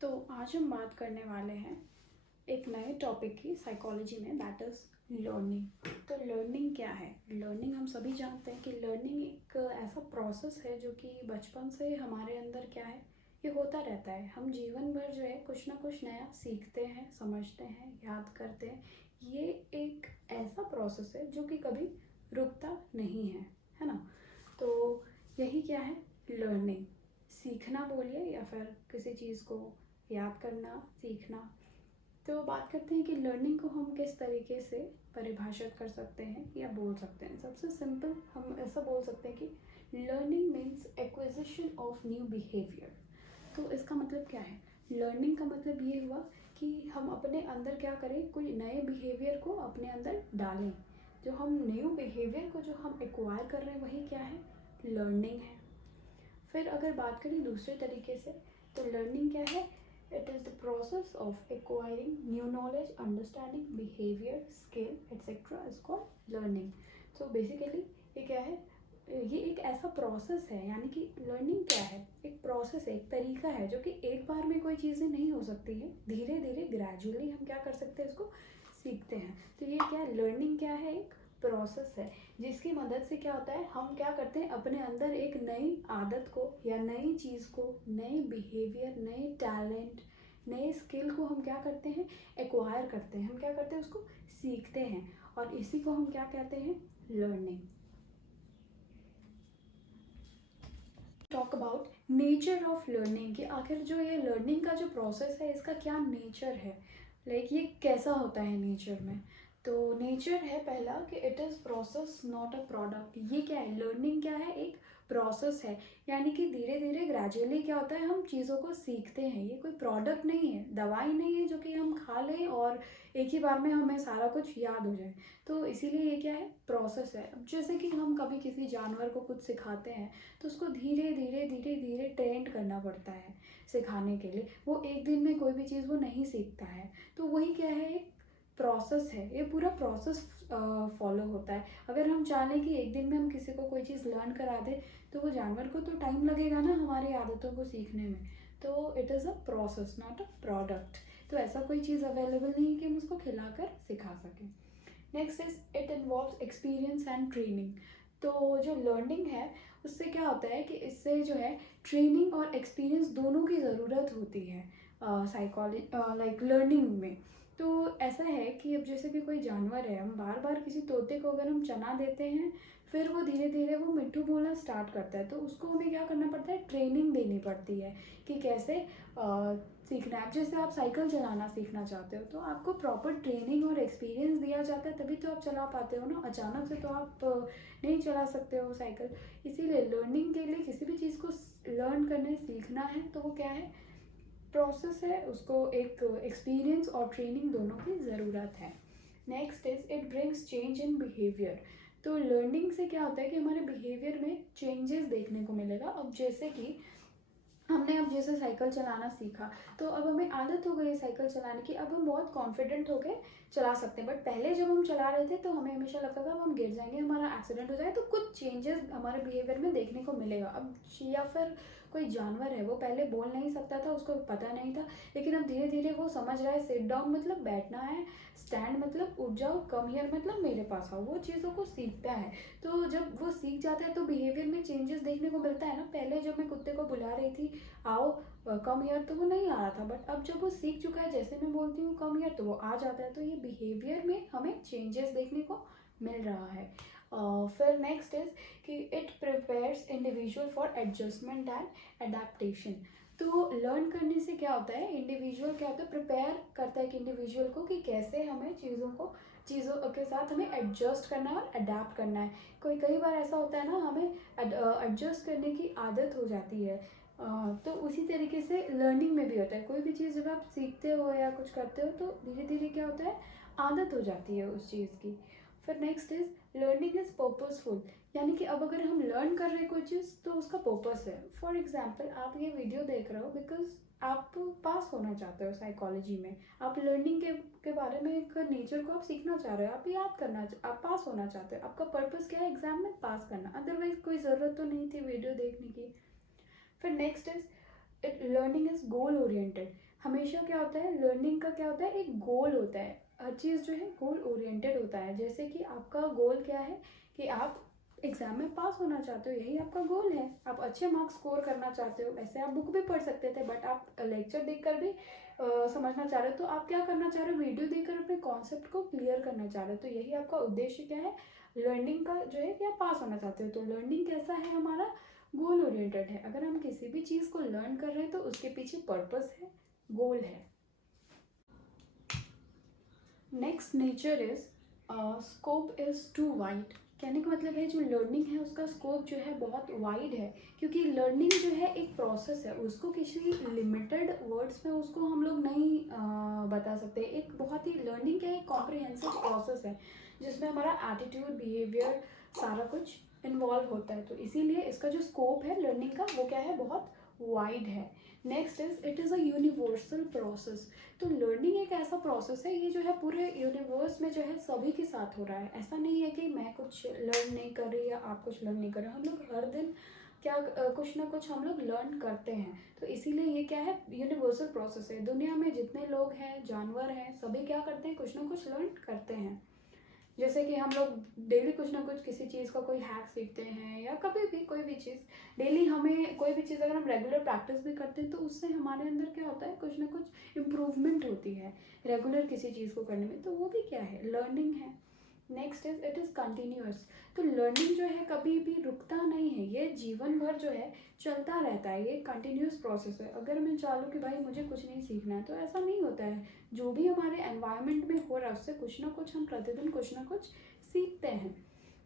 तो आज हम बात करने वाले हैं एक नए टॉपिक की साइकोलॉजी में, दैट इज़ लर्निंग। तो लर्निंग क्या है? लर्निंग हम सभी जानते हैं कि लर्निंग एक ऐसा प्रोसेस है जो कि बचपन से हमारे अंदर क्या है, ये होता रहता है। हम जीवन भर जो है कुछ ना कुछ नया सीखते हैं, समझते हैं, याद करते हैं। ये एक ऐसा प्रोसेस है जो कि कभी रुकता नहीं है ना? तो यही क्या है, लर्निंग। सीखना बोलिए या फिर किसी चीज़ को याद करना, सीखना। तो बात करते हैं कि लर्निंग को हम किस तरीके से परिभाषित कर सकते हैं या बोल सकते हैं। सबसे सिंपल हम ऐसा बोल सकते हैं कि learning means acquisition of new behaviour. तो इसका मतलब क्या है? लर्निंग का मतलब ये हुआ कि हम अपने अंदर क्या करें, कोई नए बिहेवियर को अपने अंदर डालें। जो हम न्यू बिहेवियर को जो हम एक्वायर कर रहे हैं वही क्या है, लर्निंग है। फिर अगर बात करें दूसरे तरीके से, तो लर्निंग क्या है? It is the process of acquiring new knowledge, understanding, behaviour, skill etcetera is called learning. तो बेसिकली ये क्या है, ये एक ऐसा प्रोसेस है। यानी कि लर्निंग क्या है, एक प्रोसेस है, एक तरीका है जो कि एक बार में कोई चीज़ें नहीं हो सकती है। धीरे धीरे ग्रेजुअली हम क्या कर सकते हैं, इसको सीखते हैं। तो ये क्या, लर्निंग क्या है, एक प्रोसेस है जिसकी मदद से क्या होता है, हम क्या करते हैं, अपने अंदर एक नई आदत को या नई चीज़ को, नए बिहेवियर, नए टैलेंट, नए स्किल को हम क्या करते हैं, एक्वायर करते हैं। हम क्या करते हैं, उसको सीखते हैं। और इसी को हम क्या कहते हैं, learning. Talk about nature of learning, कि आखिर जो ये लर्निंग का जो प्रोसेस है इसका क्या नेचर है, लाइक ये कैसा होता है नेचर में। तो नेचर है पहला कि it is process not a product. ये क्या है, लर्निंग क्या है, एक प्रोसेस है। यानी कि धीरे धीरे ग्रेजुअली क्या होता है, हम चीज़ों को सीखते हैं। ये कोई प्रोडक्ट नहीं है, दवाई नहीं है जो कि हम खा लें और एक ही बार में हमें सारा कुछ याद हो जाए। तो इसीलिए ये क्या है, प्रोसेस है। अब जैसे कि हम कभी किसी जानवर को कुछ सिखाते हैं तो उसको धीरे धीरे धीरे धीरे ट्रेंड करना पड़ता है सिखाने के लिए। वो एक दिन में कोई भी चीज़ वो नहीं सीखता है। तो वही क्या है, एक प्रोसेस है। ये पूरा प्रोसेस फॉलो होता है। अगर हम चाहें कि एक दिन में हम किसी को कोई चीज़ लर्न करा दें तो वो जानवर को तो टाइम लगेगा ना हमारी आदतों को सीखने में। तो it is a process not a product. तो ऐसा कोई चीज़ अवेलेबल नहीं है कि हम उसको खिलाकर सिखा सकें। Next is it involves experience and training. तो जो लर्निंग है उससे क्या होता है कि इससे जो है ट्रेनिंग और एक्सपीरियंस दोनों की ज़रूरत होती है साइकोलॉजी, लाइक लर्निंग में। तो ऐसा है कि अब जैसे कि कोई जानवर है, हम बार बार किसी तोते को अगर हम चना देते हैं फिर वो धीरे धीरे वो मिट्ठू बोलना स्टार्ट करता है। तो उसको हमें क्या करना पड़ता है, ट्रेनिंग देनी पड़ती है कि कैसे सीखना है। जैसे आप साइकिल चलाना सीखना चाहते हो तो आपको प्रॉपर ट्रेनिंग और एक्सपीरियंस दिया जाता है तभी तो आप चला पाते हो ना। अचानक से तो आप नहीं चला सकते हो साइकिल। इसीलिए लर्निंग के लिए किसी भी चीज़ को लर्न करने, सीखना है तो वो क्या है, प्रोसेस है। उसको एक एक्सपीरियंस और ट्रेनिंग दोनों की ज़रूरत है। Next is it brings change in behaviour. तो लर्निंग से क्या होता है कि हमारे बिहेवियर में चेंजेस देखने को मिलेगा। अब जैसे कि हमने अब जैसे साइकिल चलाना सीखा तो अब हमें आदत हो गई है साइकिल चलाने की। अब हम बहुत कॉन्फिडेंट होकर चला सकते हैं। बट पहले जब हम चला रहे थे तो हमें हमेशा लगता था अब हम गिर जाएंगे, हमारा एक्सीडेंट हो जाए। तो कुछ चेंजेस हमारे बिहेवियर में देखने को मिलेगा। अब या फिर कोई जानवर है, वो पहले बोल नहीं सकता था, उसको पता नहीं था, लेकिन अब धीरे धीरे वो समझ रहा है सिट डाउन मतलब बैठना है, स्टैंड मतलब उठ जाओ, कम हियर मतलब मेरे पास आओ। वो चीज़ों को सीखता है। तो जब वो सीख जाता है तो बिहेवियर में चेंजेस देखने को मिलता है ना। पहले जब मैं कुत्ते को बुला रही थी आओ कम हियर, तो वो नहीं आ रहा था। बट अब जब वो सीख चुका है, जैसे मैं बोलती हूँ कम हियर तो वो आ जाता है। तो ये बिहेवियर में हमें चेंजेस देखने को मिल रहा है। फिर नेक्स्ट इज कि it prepares individual for adjustment and adaptation. तो लर्न करने से क्या होता है, इंडिविजुअल क्या होता है, प्रिपेयर करता है कि इंडिविजुअल को कि कैसे हमें चीज़ों के साथ हमें एडजस्ट करना है और अडेप्ट करना है। कई बार ऐसा होता है ना, हमें एडजस्ट करने की आदत हो जाती है। तो उसी तरीके से लर्निंग में भी होता है। कोई भी चीज़ जब आप सीखते हो या कुछ करते हो तो धीरे धीरे क्या होता है, आदत हो जाती है उस चीज़ की। फिर next is learning is purposeful. यानी कि अब अगर हम लर्न कर रहे हैं कोई चीज़ तो उसका पर्पस है। फॉर एग्जाम्पल आप ये वीडियो देख रहे हो बिकॉज आप पास होना चाहते हो साइकोलॉजी में। आप लर्निंग के बारे में एक नेचर को आप सीखना चाह रहे हो, आप याद करना, आप पास होना चाहते हो। आपका पर्पस क्या है, एग्जाम में पास करना। अदरवाइज कोई ज़रूरत तो नहीं थी वीडियो देखने की। फिर next is it learning is goal oriented. हमेशा क्या होता है, लर्निंग का क्या होता है, एक गोल होता है। हर चीज़ जो है गोल ओरिएंटेड होता है। जैसे कि आपका गोल क्या है कि आप एग्ज़ाम में पास होना चाहते हो, यही आपका गोल है। आप अच्छे मार्क्स स्कोर करना चाहते हो। ऐसे आप बुक भी पढ़ सकते थे, बट आप लेक्चर देखकर भी समझना चाह रहे हो। तो आप क्या करना चाह रहे हो, वीडियो देखकर अपने कॉन्सेप्ट को क्लियर करना चाह रहे हो। तो यही आपका उद्देश्य क्या है, लर्निंग का जो है कि आप पास होना चाहते हो। तो लर्निंग कैसा है, हमारा गोल ओरिएंटेड है। अगर हम किसी भी चीज़ को लर्न कर रहे हैं तो उसके पीछे पर्पस है, गोल है। Next nature is scope is too wide. कहने का मतलब है जो लर्निंग है उसका स्कोप जो है बहुत वाइड है, क्योंकि लर्निंग जो है एक प्रोसेस है, उसको किसी लिमिटेड वर्ड्स में उसको हम लोग नहीं बता सकते। एक बहुत ही लर्निंग का एक कॉम्प्रिहेंसिव प्रोसेस है जिसमें हमारा एटीट्यूड, बिहेवियर, सारा कुछ इन्वॉल्व होता है। तो इसीलिए इसका जो स्कोप है लर्निंग का वो क्या है, बहुत वाइड है। Next is it is a universal process. तो लर्निंग एक ऐसा प्रोसेस है, ये जो है पूरे यूनिवर्स में जो है सभी के साथ हो रहा है। ऐसा नहीं है कि मैं कुछ लर्न नहीं कर रही या आप कुछ लर्न नहीं कर रहे। हम लोग हर दिन क्या कुछ ना कुछ हम लोग लर्न करते हैं। तो इसीलिए ये क्या है, यूनिवर्सल प्रोसेस है। दुनिया में जितने लोग हैं, जानवर हैं, सभी क्या करते हैं, कुछ ना कुछ लर्न करते हैं। जैसे कि हम लोग डेली कुछ ना कुछ किसी चीज़ का कोई हैक सीखते हैं, या कभी भी कोई भी चीज़ डेली हमें कोई भी चीज़ अगर हम रेगुलर प्रैक्टिस भी करते हैं तो उससे हमारे अंदर क्या होता है, कुछ ना कुछ इम्प्रूवमेंट होती है रेगुलर किसी चीज़ को करने में। तो वो भी क्या है, लर्निंग है। Next is it is continuous. तो लर्निंग जो है कभी भी रुकता नहीं है, ये जीवन भर जो है चलता रहता है। ये कंटिन्यूस प्रोसेस है। अगर मैं चाहूँ कि भाई मुझे कुछ नहीं सीखना है तो ऐसा नहीं होता है। जो भी हमारे एनवायरनमेंट में हो रहा है उससे कुछ ना कुछ हम प्रतिदिन कुछ ना कुछ सीखते हैं।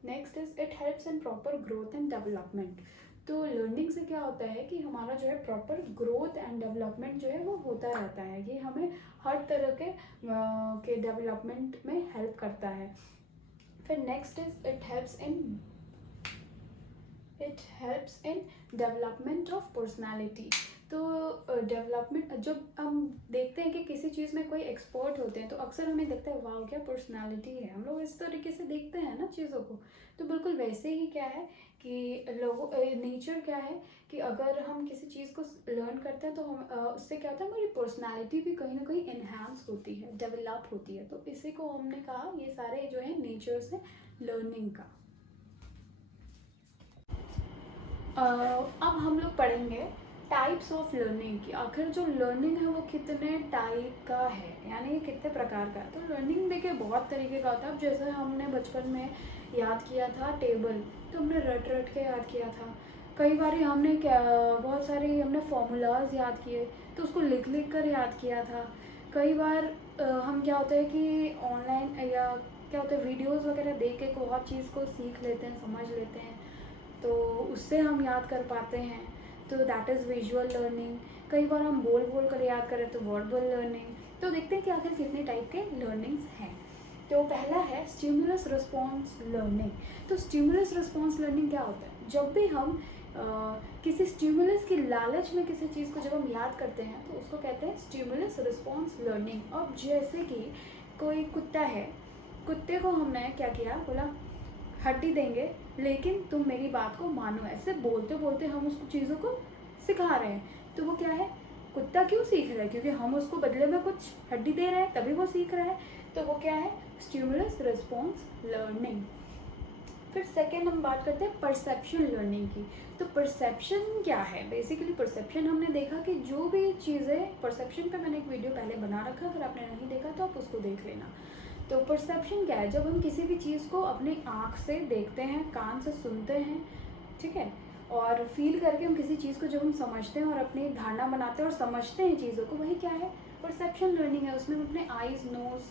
Next is it helps in proper growth and development. तो लर्निंग से क्या होता है कि हमारा जो है प्रॉपर ग्रोथ एंड डेवलपमेंट जो है वो होता रहता है। ये हमें हर तरह के डेवलपमेंट में हेल्प करता है। फिर next is it helps in development of personality. तो डेवलपमेंट जब हम देखते हैं कि किसी चीज़ में कोई एक्सपर्ट होते हैं तो अक्सर हमें लगता है वाह क्या पर्सनालिटी है। हम लोग इस तरीके से देखते हैं ना चीज़ों को। तो बिल्कुल वैसे ही क्या है कि लोगों नेचर क्या है कि अगर हम किसी चीज़ को लर्न करते हैं तो हम उससे क्या होता है, हमारी पर्सनालिटी भी कहीं ना कहीं इन्हांस होती है, डेवलप होती है। तो इसी को हमने कहा ये सारे जो है नेचर्स है लर्निंग का। अब हम लोग पढ़ेंगे टाइप्स ऑफ लर्निंग की। आखिर जो लर्निंग है वो कितने टाइप का है, यानी कितने प्रकार का है। तो लर्निंग देखिए बहुत तरीके का होता है। अब जैसे हमने बचपन में याद किया था टेबल, तो हमने रट रट के याद किया था। कई बार हमने क्या बहुत सारे हमने फॉर्मूलाज याद किए तो उसको लिख लिख कर याद किया था। कई बार हम क्या होता है कि ऑनलाइन या क्या होता है वीडियोज़ वगैरह देख के बहुत चीज़ को सीख लेते हैं, समझ लेते हैं, तो उससे हम याद कर पाते हैं। तो दैट इज़ विजुअल लर्निंग। कई बार हम बोल बोल कर याद करें तो वर्बल लर्निंग। तो देखते हैं कि आखिर कितने टाइप के लर्निंग्स हैं। तो पहला है स्टिमुलस रिस्पॉन्स लर्निंग। तो स्टिमुलस रिस्पॉन्स लर्निंग क्या होता है, जब भी हम किसी स्टिमुलस की लालच में किसी चीज़ को जब हम याद करते हैं तो उसको कहते हैं स्टिमुलस रिस्पॉन्स लर्निंग। अब जैसे कि कोई कुत्ता है, कुत्ते को हमने क्या किया, बोला हड्डी देंगे लेकिन तुम मेरी बात को मानो। ऐसे बोलते बोलते हम उसको चीज़ों को सिखा रहे हैं। तो वो क्या है, कुत्ता क्यों सीख रहा है, क्योंकि हम उसको बदले में कुछ हड्डी दे रहे हैं तभी वो सीख रहा है। तो वो क्या है, स्टिमुलस रिस्पॉन्स लर्निंग। फिर सेकेंड हम बात करते हैं परसेप्शन लर्निंग की। तो परसेप्शन क्या है, बेसिकली परसेप्शन हमने देखा कि जो भी चीज़ें परसेप्शन पे मैंने एक वीडियो पहले बना रखा, अगर आपने नहीं देखा तो आप उसको देख लेना। तो परसेप्शन क्या है, जब हम किसी भी चीज़ को अपनी आँख से देखते हैं, कान से सुनते हैं, ठीक है, और फील करके हम किसी चीज़ को जब हम समझते हैं और अपनी धारणा बनाते हैं और समझते हैं चीज़ों को, वही क्या है, परसेप्शन लर्निंग है। उसमें हम अपने आईज, नोज,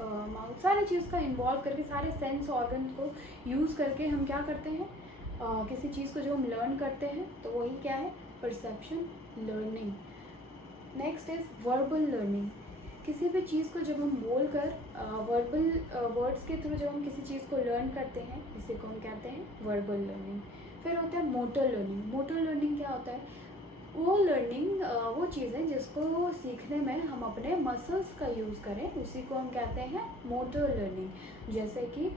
माउथ, सारी चीज़ का इन्वॉल्व करके, सारे सेंस ऑर्गन को यूज़ करके हम क्या करते हैं, किसी चीज़ को जो हम लर्न करते हैं, तो वही क्या है, perception learning. Next is verbal learning. किसी भी चीज़ को जब हम बोल कर वर्बल वर्ड्स के थ्रू जब हम किसी चीज़ को लर्न करते हैं, इसी को हम कहते हैं वर्बल लर्निंग। फिर होता है मोटर लर्निंग। मोटर लर्निंग क्या होता है, वो लर्निंग वो चीज़ है जिसको सीखने में हम अपने मसल्स का यूज़ करें, उसी को हम कहते हैं मोटर लर्निंग। जैसे कि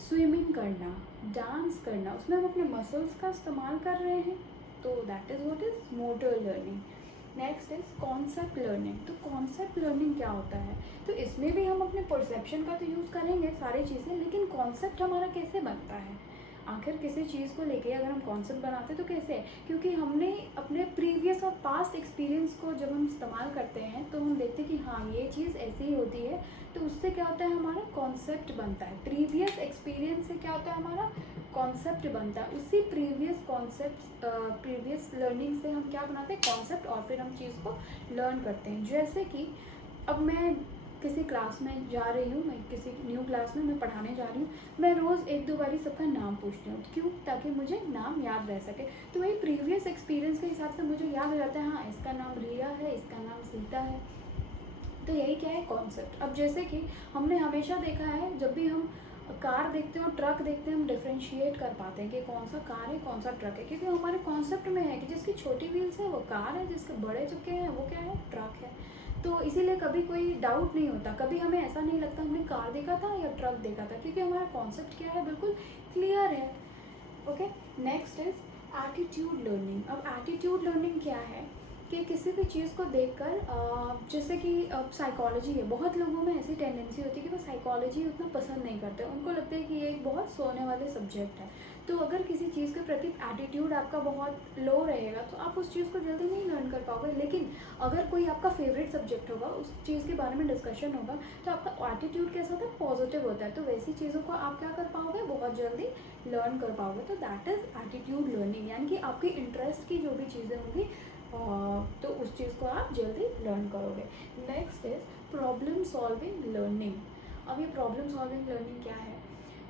स्विमिंग करना, डांस करना, उसमें हम अपने मसल्स का इस्तेमाल कर रहे हैं, तो that is what is motor learning. Next next is concept learning. तो कॉन्सेप्ट लर्निंग क्या होता है? तो इसमें भी हम अपने परसेप्शन का तो यूज़ करेंगे सारी चीज़ें, लेकिन कॉन्सेप्ट हमारा कैसे बनता है? आखिर किसी चीज़ को लेके अगर हम कॉन्सेप्ट बनाते तो कैसे है? क्योंकि हमने अपने प्रीवियस और पास्ट एक्सपीरियंस को जब हम इस्तेमाल करते हैं तो हम देखते हैं कि हाँ ये चीज़ ऐसी ही होती है, तो उससे क्या होता है, हमारा कॉन्सेप्ट बनता है। प्रीवियस एक्सपीरियंस से क्या होता है, हमारा कॉन्सेप्ट बनता है। उसी प्रीवियस कॉन्सेप्ट प्रीवियस लर्निंग से हम क्या बनाते हैं, कॉन्सेप्ट, और फिर हम चीज़ को लर्न करते हैं। जैसे कि अब मैं किसी क्लास में जा रही हूँ, मैं किसी न्यू क्लास में मैं पढ़ाने जा रही हूँ, मैं रोज़ एक दो बारी सबका नाम पूछती हूँ। क्यों? ताकि मुझे नाम याद रह सके। तो वही प्रीवियस एक्सपीरियंस के हिसाब से मुझे याद हो जाता है, हाँ इसका नाम रिया है, इसका नाम सीता है। तो यही क्या है, कॉन्सेप्ट। अब जैसे कि हमने हमेशा देखा है, जब भी हम कार देखते हैं और ट्रक देखते हैं, हम डिफ्रेंशिएट कर पाते हैं कि कौन सा कार है कौन सा ट्रक है, क्योंकि हमारे कॉन्सेप्ट में है कि जिसकी छोटी व्हील्स है वो कार है, जिसके बड़े चक्के हैं वो क्या है, ट्रक है। तो इसीलिए कभी कोई डाउट नहीं होता, कभी हमें ऐसा नहीं लगता हमने कार देखा था या ट्रक देखा था, क्योंकि हमारा कॉन्सेप्ट क्या है, बिल्कुल क्लियर है। Okay, next is attitude learning. अब एटीट्यूड लर्निंग क्या है कि किसी भी चीज़ को देखकर, जैसे कि अब साइकोलॉजी है, बहुत लोगों में ऐसी टेंडेंसी होती है कि वो साइकोलॉजी उतना पसंद नहीं करते, उनको लगता है कि ये एक बहुत सोने वाले सब्जेक्ट है। तो अगर किसी चीज़ के प्रति एटीट्यूड आपका बहुत लो रहेगा तो आप उस चीज़ को जल्दी नहीं लर्न कर पाओगे। लेकिन अगर कोई आपका फेवरेट सब्जेक्ट होगा, उस चीज़ के बारे में डिस्कशन होगा, तो आपका एटीट्यूड कैसा होता है, पॉजिटिव होता है, तो वैसी चीज़ों को आप क्या कर पाओगे, बहुत जल्दी लर्न कर पाओगे। तो दैट इज़ एटीट्यूड लर्निंग, यानी कि आपकी इंटरेस्ट की जो भी चीज़ें होंगी तो उस चीज़ को आप जल्दी लर्न करोगे। Next is problem solving learning. अब ये प्रॉब्लम सॉल्विंग लर्निंग क्या है?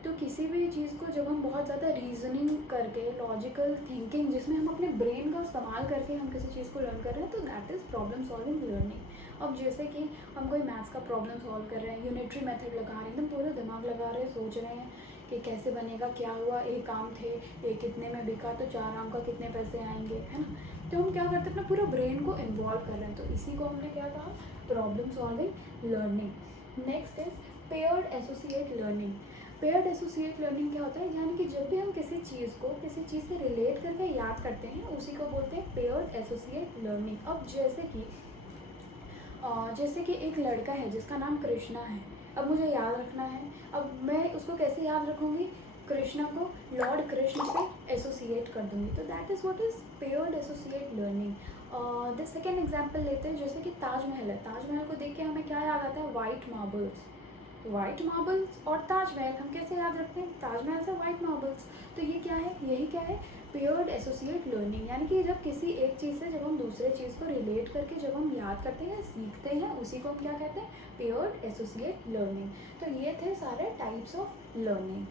तो किसी भी चीज़ को जब हम बहुत ज़्यादा रीजनिंग करके, लॉजिकल थिंकिंग जिसमें हम अपने ब्रेन का इस्तेमाल करके हम किसी चीज़ को लर्न कर रहे हैं, तो that is problem solving learning. अब जैसे कि हम कोई मैथ्स का प्रॉब्लम सॉल्व कर रहे हैं, यूनिटरी मेथड लगा रहे हैं, एकदम पूरा दिमाग लगा रहे हैं, सोच रहे हैं कि कैसे बनेगा, क्या हुआ, एक आम थे, एक कितने में बिका, तो 4 आम का कितने पैसे आएंगे, है ना। तो हम क्या करते हैं, अपना पूरा ब्रेन को इन्वॉल्व कर रहे हैं, तो इसी को हमने क्या कहा, problem solving learning. Next is paired associate learning. Paired associate learning क्या होता है, यानी कि जब भी हम किसी चीज़ को किसी चीज़ से रिलेट करके याद करते हैं, उसी को बोलते हैं पेयर्ड एसोसिएट लर्निंग। अब जैसे कि एक लड़का है जिसका नाम कृष्णा है, अब मुझे याद रखना है, अब मैं उसको कैसे याद रखूँगी, कृष्णा को लॉर्ड कृष्ण से एसोसिएट कर दूँगी, तो that is what is paired associate learning. The second example लेते हैं, जैसे कि ताजमहल है, ताजमहल को देख के हमें क्या याद आता है, वाइट मार्बल्स। वाइट मार्बल्स और ताजमहल हम कैसे याद रखते हैं, ताजमहल से वाइट मार्बल्स। तो ये क्या है, यही क्या है, पेयर्ड एसोसिएट लर्निंग, यानी कि जब किसी एक चीज़ से जब हम दूसरे चीज़ को रिलेट करके जब हम याद करते हैं, सीखते हैं, उसी को हम क्या कहते हैं, पेयर्ड एसोसिएट लर्निंग। तो ये थे सारे टाइप्स ऑफ लर्निंग।